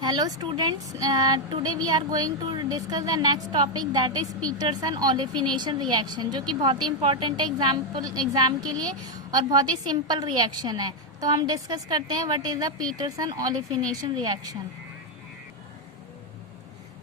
Hello students, today we are going to discuss the next topic that is Peterson olefination reaction, जो कि बहुत ही important है exam के लिए और बहुत ही सिंपल रिएक्शन है। तो हम डिस्कस करते हैं what is the Peterson olefination reaction.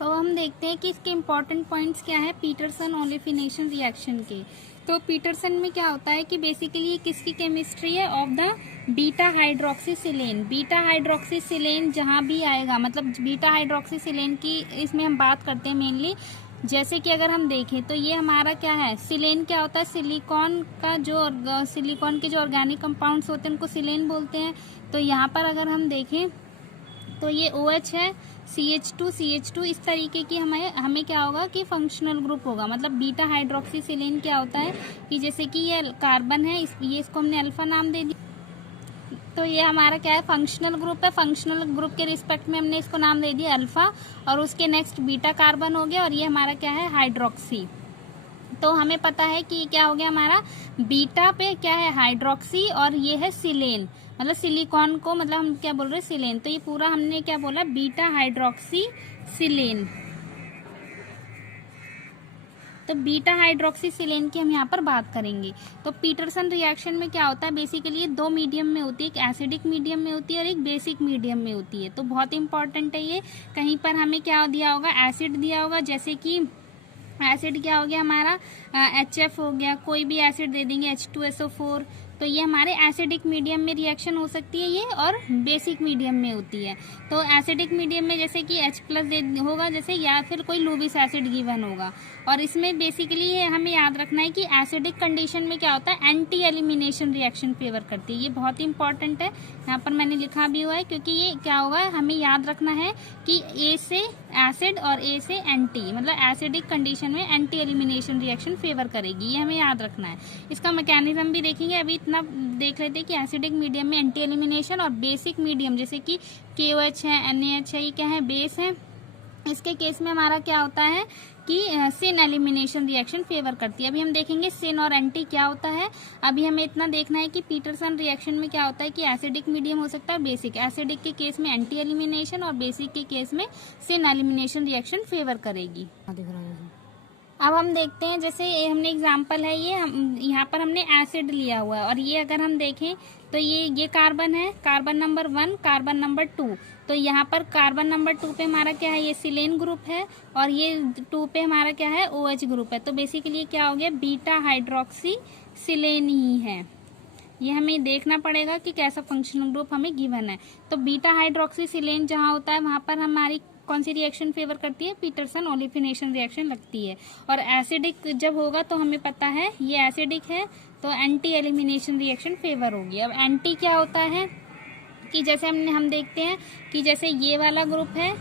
तो हम देखते हैं कि इसके इम्पॉर्टेंट पॉइंट्स क्या है पीटरसन olefination रिएक्शन के। तो पीटरसन में क्या होता है कि बेसिकली किसकी केमिस्ट्री है, ऑफ द बीटा हाइड्रोक्सीसिलेन। बीटा हाइड्रोक्सीसिलेन जहाँ भी आएगा, मतलब बीटा हाइड्रोक्सीसिलेन की इसमें हम बात करते हैं मेनली। जैसे कि अगर हम देखें तो ये हमारा क्या है, सिलेन क्या होता है, सिलिकॉन के जो ऑर्गेनिक कंपाउंड्स होते हैं उनको सिलेन बोलते हैं। तो यहाँ पर अगर हम देखें तो ये OH है, CH2 इस तरीके की हमें क्या होगा कि फंक्शनल ग्रुप होगा। मतलब बीटा हाइड्रोक्सीसिलेन क्या होता है कि जैसे कि ये कार्बन है, इसको हमने अल्फा नाम दे दिया, तो ये हमारा क्या है, फंक्शनल ग्रुप है। फंक्शनल ग्रुप के रिस्पेक्ट में हमने इसको नाम दे दिया अल्फा, और उसके नेक्स्ट बीटा कार्बन हो गया, और ये हमारा क्या है, हाइड्रोक्सी। तो हमें पता है कि क्या हो गया हमारा, बीटा पे क्या है, हाइड्रोक्सी, और ये है सिलेन, मतलब सिलिकॉन को मतलब हम क्या बोल रहे हैं, सिलेन। तो ये पूरा हमने क्या बोला, बीटा हाइड्रोक्सी सिलेन। तो बीटा हाइड्रोक्सी सिलेन की हम यहाँ पर बात करेंगे। तो पीटरसन रिएक्शन में क्या होता है, बेसिकली दो मीडियम में होती है, एक एसिडिक मीडियम में होती है और एक बेसिक मीडियम में होती है। तो बहुत इंपॉर्टेंट है ये। कहीं पर हमें क्या दिया होगा, एसिड दिया होगा, जैसे कि एसिड क्या हो गया हमारा, HF हो गया, कोई भी एसिड दे देंगे, H2SO4। तो ये हमारे एसिडिक मीडियम में रिएक्शन हो सकती है ये, और बेसिक मीडियम में होती है। तो एसिडिक मीडियम में जैसे कि H+ होगा जैसे, या फिर कोई लूबिस एसिड गिवन होगा। और इसमें बेसिकली हमें याद रखना है कि एसिडिक कंडीशन में क्या होता है, एंटी एलिमिनेशन रिएक्शन फेवर करती है। ये बहुत ही इंपॉर्टेंट है, यहाँ पर मैंने लिखा भी हुआ है, क्योंकि ये क्या होगा हमें याद रखना है कि A से एसिड और A से एंटी, मतलब एसिडिक कंडीशन में एंटी एलिमिनेशन रिएक्शन फेवर करेगी, ये हमें याद रखना है। इसका मैकेनिज्म भी देखेंगे, अभी इतना देख लेते हैं कि एसिडिक मीडियम में एंटी एलिमिनेशन, और बेसिक मीडियम जैसे कि KOH है, NaH है, ये क्या है, बेस है। इसके केस में हमारा क्या होता है कि सिन एलिमिनेशन रिएक्शन फेवर करती है। अभी हम देखेंगे सिन और एंटी क्या होता है। अभी हमें इतना देखना है कि पीटरसन रिएक्शन में क्या होता है कि एसिडिक मीडियम हो सकता है, बेसिक। एसिडिक के केस में एंटी एलिमिनेशन, और बेसिक के केस में सिन एलिमिनेशन रिएक्शन फेवर करेगी। अब हम देखते हैं, जैसे ये हमने एग्जांपल है, ये यहाँ पर हमने एसिड लिया हुआ है, और ये अगर हम देखें तो ये कार्बन है, कार्बन नंबर 1, कार्बन नंबर 2। तो यहाँ पर कार्बन नंबर 2 पे हमारा क्या है, ये सिलेन ग्रुप है, और ये 2 पे हमारा क्या है, OH ग्रुप है। तो बेसिकली क्या हो गया, बीटा हाइड्रोक्सी सिलेन ही है। ये हमें देखना पड़ेगा कि कैसा फंक्शनल ग्रुप हमें गिवन है। तो बीटा हाइड्रोक्सी सिलेन जहाँ होता है वहाँ पर हमारी कौन सी रिएक्शन फेवर करती है, पीटरसन olefination रिएक्शन लगती है। और एसिडिक जब होगा तो हमें पता है ये एसिडिक है, तो एंटी एलिमिनेशन रिएक्शन फेवर होगी। अब एंटी क्या होता है कि जैसे हम देखते हैं कि जैसे ये वाला ग्रुप है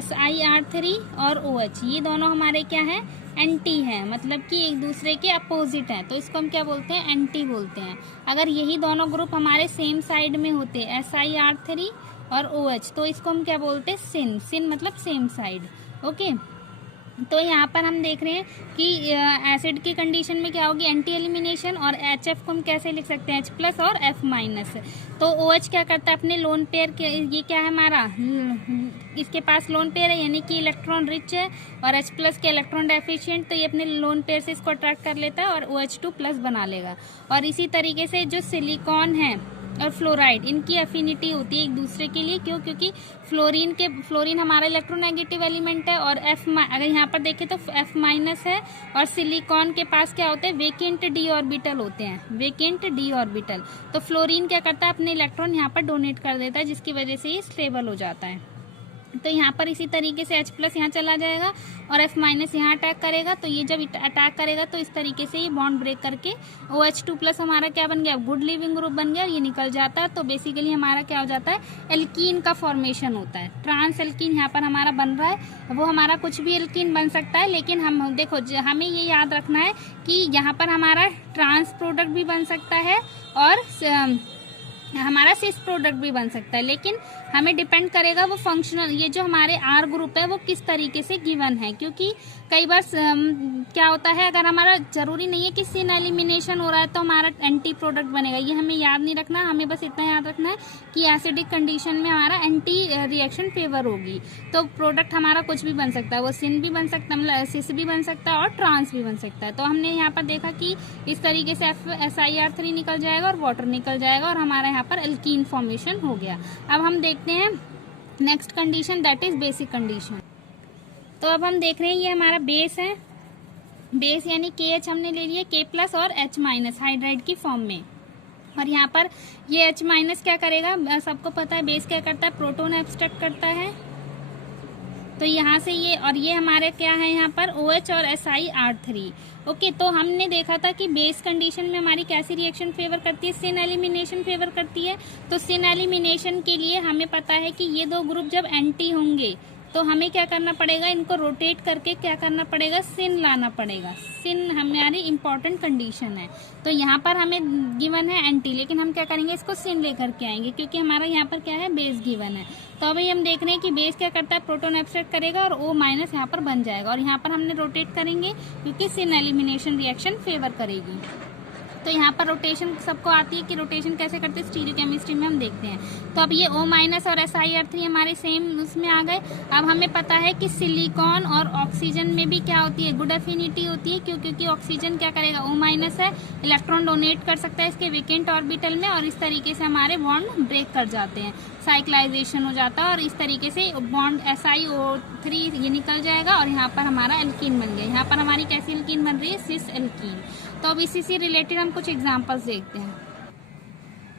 SiR3 और OH, ये दोनों हमारे क्या है, एंटी हैं, मतलब कि एक दूसरे के अपोजिट हैं, तो इसको हम क्या बोलते हैं, एंटी बोलते हैं। अगर यही दोनों ग्रुप हमारे सेम साइड में होते, SiR3 और OH, तो इसको हम क्या बोलते हैं, सिन मतलब सेम साइड। ओके, तो यहाँ पर हम देख रहे हैं कि एसिड की कंडीशन में क्या होगी, एंटी एलिमिनेशन, और HF को हम कैसे लिख सकते हैं, H+ और F-। तो OH क्या करता है, अपने लोन पेयर के, ये क्या है हमारा, इसके पास लोन पेयर है, यानी कि इलेक्ट्रॉन रिच है, और H+ के इलेक्ट्रॉन डेफिशिएंट, तो ये अपने लोन पेयर से इसको अट्रैक्ट कर लेता है और OH2+ बना लेगा। और इसी तरीके से जो सिलिकॉन है और फ्लोराइड, इनकी अफिनिटी होती है एक दूसरे के लिए, क्यों, क्योंकि फ्लोरीन हमारा इलेक्ट्रोनेगेटिव एलिमेंट है, और अगर यहाँ पर देखें तो F- है, और सिलिकॉन के पास क्या होते हैं, वेकेंट d ऑर्बिटल होते हैं, वेकेंट d ऑर्बिटल। तो फ्लोरीन क्या करता है, अपने इलेक्ट्रॉन यहाँ पर डोनेट कर देता है, जिसकी वजह से ये स्टेबल हो जाता है। तो यहाँ पर इसी तरीके से H+ यहाँ चला जाएगा और F- यहाँ अटैक करेगा। तो ये जब अटैक करेगा तो इस तरीके से ये बॉन्ड ब्रेक करके OH2+ हमारा क्या बन गया, गुड लिविंग ग्रुप बन गया, और ये निकल जाता है। तो बेसिकली हमारा क्या हो जाता है, एल्कीन का फॉर्मेशन होता है। ट्रांस एल्कीन यहाँ पर हमारा बन रहा है, वो हमारा कुछ भी एल्कीन बन सकता है, लेकिन हम देखो हमें ये याद रखना है कि यहाँ पर हमारा ट्रांस प्रोडक्ट भी बन सकता है और हमारा सिस प्रोडक्ट भी बन सकता है, लेकिन हमें डिपेंड करेगा वो फंक्शनल, ये जो हमारे R ग्रुप है वो किस तरीके से गिवन है। क्योंकि कई बार क्या होता है, अगर हमारा जरूरी नहीं है कि सिन एलिमिनेशन हो रहा है तो हमारा एंटी प्रोडक्ट बनेगा, ये हमें याद नहीं रखना। हमें बस इतना याद रखना है कि एसिडिक कंडीशन में हमारा एंटी रिएक्शन फेवर होगी, तो प्रोडक्ट हमारा कुछ भी बन सकता है, वो सिन भी बन सकता है, मतलब सिस भी बन सकता है और ट्रांस भी बन सकता है। तो हमने यहाँ पर देखा कि इस तरीके से SiR3 निकल जाएगा और वाटर निकल जाएगा और हमारा यहाँ पर एल्कीन फॉर्मेशन हो गया। अब हम देखते हैं next condition, that is basic condition. तो अब हम देख रहे हैं ये हमारा बेस है, बेस यानी KH हमने ले लिया K+ और H- हाइड्राइड की फॉर्म में। और यहाँ पर ये H- क्या करेगा, सबको पता है बेस क्या करता है, प्रोटोन एब्स्ट्रैक्ट करता है। तो यहाँ से ये, और ये हमारे क्या है यहाँ पर OH और SiR3। ओके, तो हमने देखा था कि बेस कंडीशन में हमारी कैसी रिएक्शन फेवर करती है, सिन एलिमिनेशन फेवर करती है। तो सिन एलिमिनेशन के लिए हमें पता है कि ये दो ग्रुप जब एंटी होंगे तो हमें क्या करना पड़ेगा, इनको रोटेट करके क्या करना पड़ेगा, सिन लाना पड़ेगा। सिन हमारी इंपॉर्टेंट कंडीशन है। तो यहाँ पर हमें गिवन है एंटी, लेकिन हम क्या करेंगे, इसको सिन लेकर के आएंगे क्योंकि हमारा यहाँ पर क्या है, बेस गिवन है। तो अभी हम देख रहे हैं कि बेस क्या करता है, प्रोटोन एब्स्ट्रैक्ट करेगा और O- यहाँ पर बन जाएगा, और यहाँ पर हमने रोटेट करेंगे क्योंकि सिन एलिमिनेशन रिएक्शन फेवर करेगी। तो यहाँ पर रोटेशन सबको आती है कि रोटेशन कैसे करते हैं, स्टीरियोकेमिस्ट्री में हम देखते हैं। तो अब ये O- और SiR3 हमारे सेम उसमें आ गए। अब हमें पता है कि सिलिकॉन और ऑक्सीजन में भी क्या होती है, गुड एफिनिटी होती है, क्योंकि ऑक्सीजन क्या करेगा, O- है, इलेक्ट्रॉन डोनेट कर सकता है इसके वेकेंट ऑर्बिटल में, और इस तरीके से हमारे बॉन्ड ब्रेक कर जाते हैं, साइक्लाइजेशन हो जाता है, और इस तरीके से बॉन्ड SiO3 ये निकल जाएगा और यहाँ पर हमारा एल्कीन बन गया। यहाँ पर हमारी कैसी एल्कीन बन रही है, सिस एल्कीन। तो अब इसी से रिलेटेड हम कुछ एग्जांपल्स देखते हैं।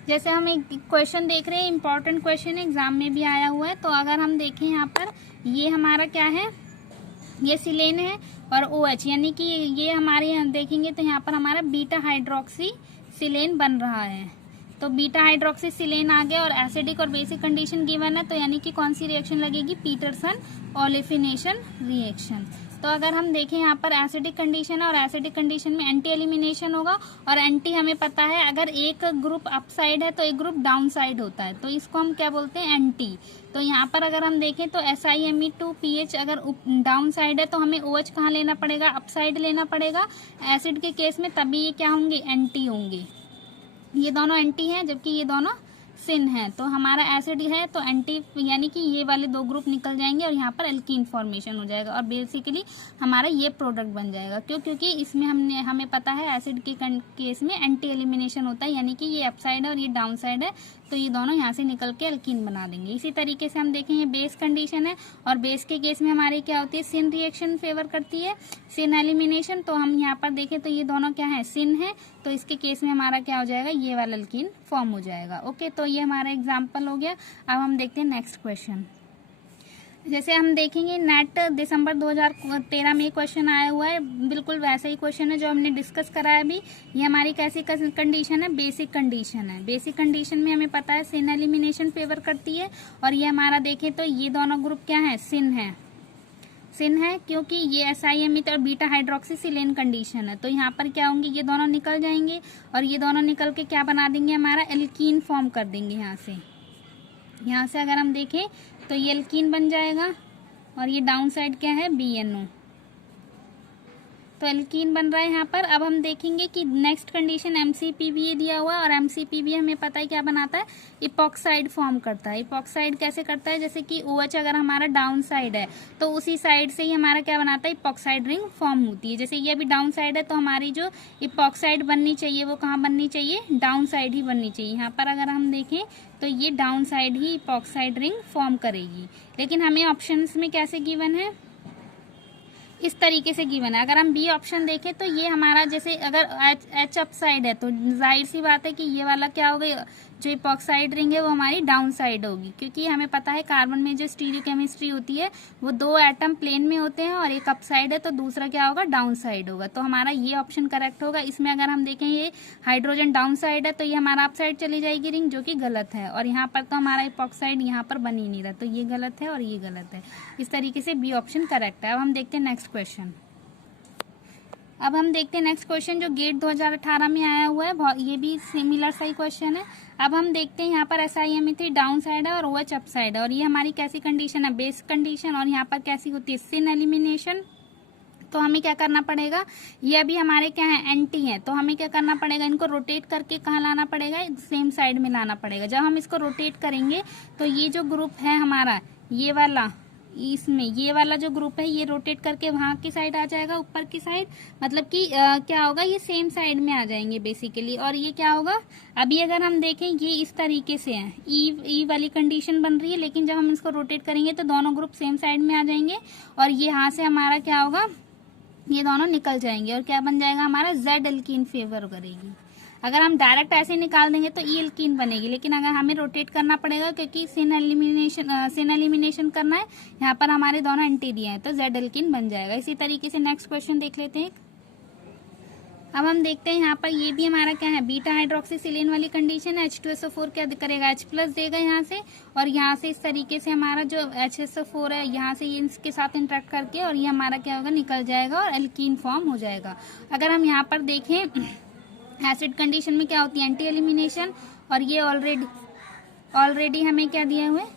जैसे हम एक क्वेश्चन देख रहे हैं, इंपॉर्टेंट क्वेश्चन है, एग्जाम में भी आया हुआ है। तो अगर हम देखें यहाँ पर, ये हमारा क्या है, ये सिलेन है और OH, यानी कि ये हमारे यहाँ देखेंगे तो यहाँ पर हमारा बीटा हाइड्रोक्सी सिलेन बन रहा है। तो बीटा हाइड्रोक्सी सिलेन आ गया और एसिडिक और बेसिक कंडीशन गिवन है, तो यानी कि कौन सी रिएक्शन लगेगी, पीटरसन ओलेफिनेशन रिएक्शन। तो अगर हम देखें यहाँ पर एसिडिक कंडीशन है और एसिडिक कंडीशन में एंटी एलिमिनेशन होगा, और एंटी हमें पता है अगर एक ग्रुप अप साइड है तो एक ग्रुप डाउन साइड होता है, तो इसको हम क्या बोलते हैं, एंटी। तो यहाँ पर अगर हम देखें तो SiMe2PH अगर डाउन साइड है तो हमें OH कहाँ लेना पड़ेगा, अप साइड लेना पड़ेगा एसिड के केस में, तभी ये क्या होंगे, एंटी होंगे। ये दोनों एंटी हैं जबकि ये दोनों सिन है। तो हमारा एसिड है तो एंटी, यानी कि ये वाले दो ग्रुप निकल जाएंगे और यहाँ पर एल्कीन फॉर्मेशन हो जाएगा, और बेसिकली हमारा ये प्रोडक्ट बन जाएगा। क्योंकि इसमें हमें पता है एसिड के केस में एंटी एलिमिनेशन होता है, यानी कि ये अपसाइड है और ये डाउन साइड है, तो ये दोनों यहाँ से निकल के एल्कीन बना देंगे। इसी तरीके से हम देखें ये बेस कंडीशन है, और बेस के केस में हमारी क्या होती है, सिन रिएक्शन फेवर करती है, सिन एलिमिनेशन। तो हम यहाँ पर देखें तो ये दोनों क्या है, सिन है, तो इसके केस में हमारा क्या हो जाएगा, ये वाला एल्कीन फॉर्म हो जाएगा। ओके, तो ये हमारा एग्जाम्पल हो गया। अब हम देखते हैं नेक्स्ट क्वेश्चन। जैसे हम देखेंगे नेट दिसंबर 2013 में क्वेश्चन आया हुआ है, बिल्कुल वैसा ही क्वेश्चन है जो हमने डिस्कस करा है अभी। ये हमारी कैसी कंडीशन है, बेसिक कंडीशन है। बेसिक कंडीशन में हमें पता है सिन एलिमिनेशन फेवर करती है, और ये हमारा देखें तो ये दोनों ग्रुप क्या है, सिन है, सिन है, क्योंकि ये SiMe और बीटा हाइड्रोक्सी सिलेन कंडीशन है। तो यहाँ पर क्या होंगे, ये दोनों निकल जाएंगे और ये दोनों निकल के क्या बना देंगे, हमारा एल्कीन फॉर्म कर देंगे। यहाँ से अगर हम देखें तो ये एल्कीन बन जाएगा, और ये डाउन साइड क्या है, BNO, तो एल्कीन बन रहा है यहाँ पर। अब हम देखेंगे कि नेक्स्ट कंडीशन MCPBA दिया हुआ है, और MCPBA हमें पता है क्या बनाता है, इपॉक्साइड फॉर्म करता है। इपॉक्साइड कैसे करता है, जैसे कि OH अगर हमारा डाउन साइड है तो उसी साइड से ही हमारा क्या बनाता है, इपॉक्साइड रिंग फॉर्म होती है। जैसे ये अभी डाउन साइड है तो हमारी जो इपॉक्साइड बननी चाहिए वो कहाँ बननी चाहिए, डाउन साइड ही बननी चाहिए। यहाँ पर अगर हम देखें तो ये डाउन साइड ही इपॉक्साइड रिंग फॉर्म करेगी, लेकिन हमें ऑप्शंस में कैसे गिवन है, इस तरीके से गिवन है। अगर हम बी ऑप्शन देखें तो ये हमारा, जैसे अगर H अप साइड है तो जाहिर सी बात है कि ये वाला क्या हो गई, जो इपॉक्साइड रिंग है वो हमारी डाउन साइड होगी, क्योंकि हमें पता है कार्बन में जो स्टीरियोकेमिस्ट्री होती है वो दो एटम प्लेन में होते हैं, और एक अप साइड है तो दूसरा क्या होगा, डाउन साइड होगा। तो हमारा ये ऑप्शन करेक्ट होगा। इसमें अगर हम देखें ये हाइड्रोजन डाउन साइड है तो ये हमारा अप साइड चली जाएगी रिंग, जो कि गलत है, और यहाँ पर तो हमारा इपॉक्साइड यहाँ पर बन ही नहीं रहा, तो ये गलत है और ये गलत है। इस तरीके से बी ऑप्शन करेक्ट है। अब हम देखते हैं नेक्स्ट क्वेश्चन। अब हम देखते हैं नेक्स्ट क्वेश्चन जो गेट 2018 में आया हुआ है, ये भी सिमिलर सा ही क्वेश्चन है। अब हम देखते हैं यहाँ पर SiMe3 डाउन साइड है और OH अप साइड है, और ये हमारी कैसी कंडीशन है, बेस कंडीशन, और यहाँ पर कैसी होती है, सिन एलिमिनेशन। तो हमें क्या करना पड़ेगा, ये अभी हमारे क्या है, एंटी है, तो हमें क्या करना पड़ेगा, इनको रोटेट करके कहाँ लाना पड़ेगा, सेम साइड में लाना पड़ेगा। जब हम इसको रोटेट करेंगे तो ये जो ग्रुप है हमारा, ये वाला, इसमें ये वाला जो ग्रुप है ये रोटेट करके वहां की साइड आ जाएगा, ऊपर की साइड, मतलब कि क्या होगा, ये सेम साइड में आ जाएंगे बेसिकली। और ये क्या होगा, अभी अगर हम देखें ये इस तरीके से है, ई वाली कंडीशन बन रही है, लेकिन जब हम इसको रोटेट करेंगे तो दोनों ग्रुप सेम साइड में आ जाएंगे और ये यहाँ से हमारा क्या होगा, ये दोनों निकल जाएंगे और क्या बन जाएगा हमारा, जेड एल्कीन फेवर करेगी। अगर हम डायरेक्ट ऐसे निकाल देंगे तो ई एल्कीन बनेगी, लेकिन अगर हमें रोटेट करना पड़ेगा क्योंकि सिन एलिमिनेशन करना है, यहाँ पर हमारे दोनों एंटी दिए हैं, तो जेड एल्कीन बन जाएगा। इसी तरीके से नेक्स्ट क्वेश्चन देख लेते हैं। अब हम देखते हैं यहाँ पर ये भी हमारा क्या है, बीटा हाइड्रोक्सीसिलीन वाली कंडीशन है। H2SO4 क्या करेगा, H+ देगा यहाँ से, और यहाँ से इस तरीके से हमारा जो HSO4 है यहाँ से ये इसके साथ इंटरेक्ट करके और ये हमारा क्या होगा, निकल जाएगा और एल्कीन फॉर्म हो जाएगा। अगर हम यहाँ पर देखें एसिड कंडीशन में क्या होती है, एंटी एलिमिनेशन, और ये ऑलरेडी हमें क्या दिया हुआ है,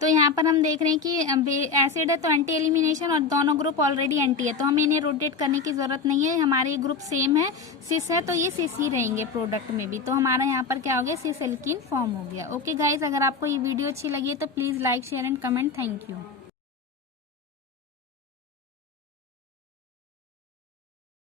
तो यहाँ पर हम देख रहे हैं कि एसिड है तो एंटी एलिमिनेशन और दोनों ग्रुप ऑलरेडी एंटी है, तो हमें इन्हें रोटेट करने की जरूरत नहीं है, हमारे ग्रुप सेम है, सिस है तो ये सिस ही रहेंगे प्रोडक्ट में भी, तो हमारा यहाँ पर क्या हो गया, सिस एल्कीन फॉर्म हो गया। ओके गाइज, अगर आपको ये वीडियो अच्छी लगी है तो please like share and comment. Thank you.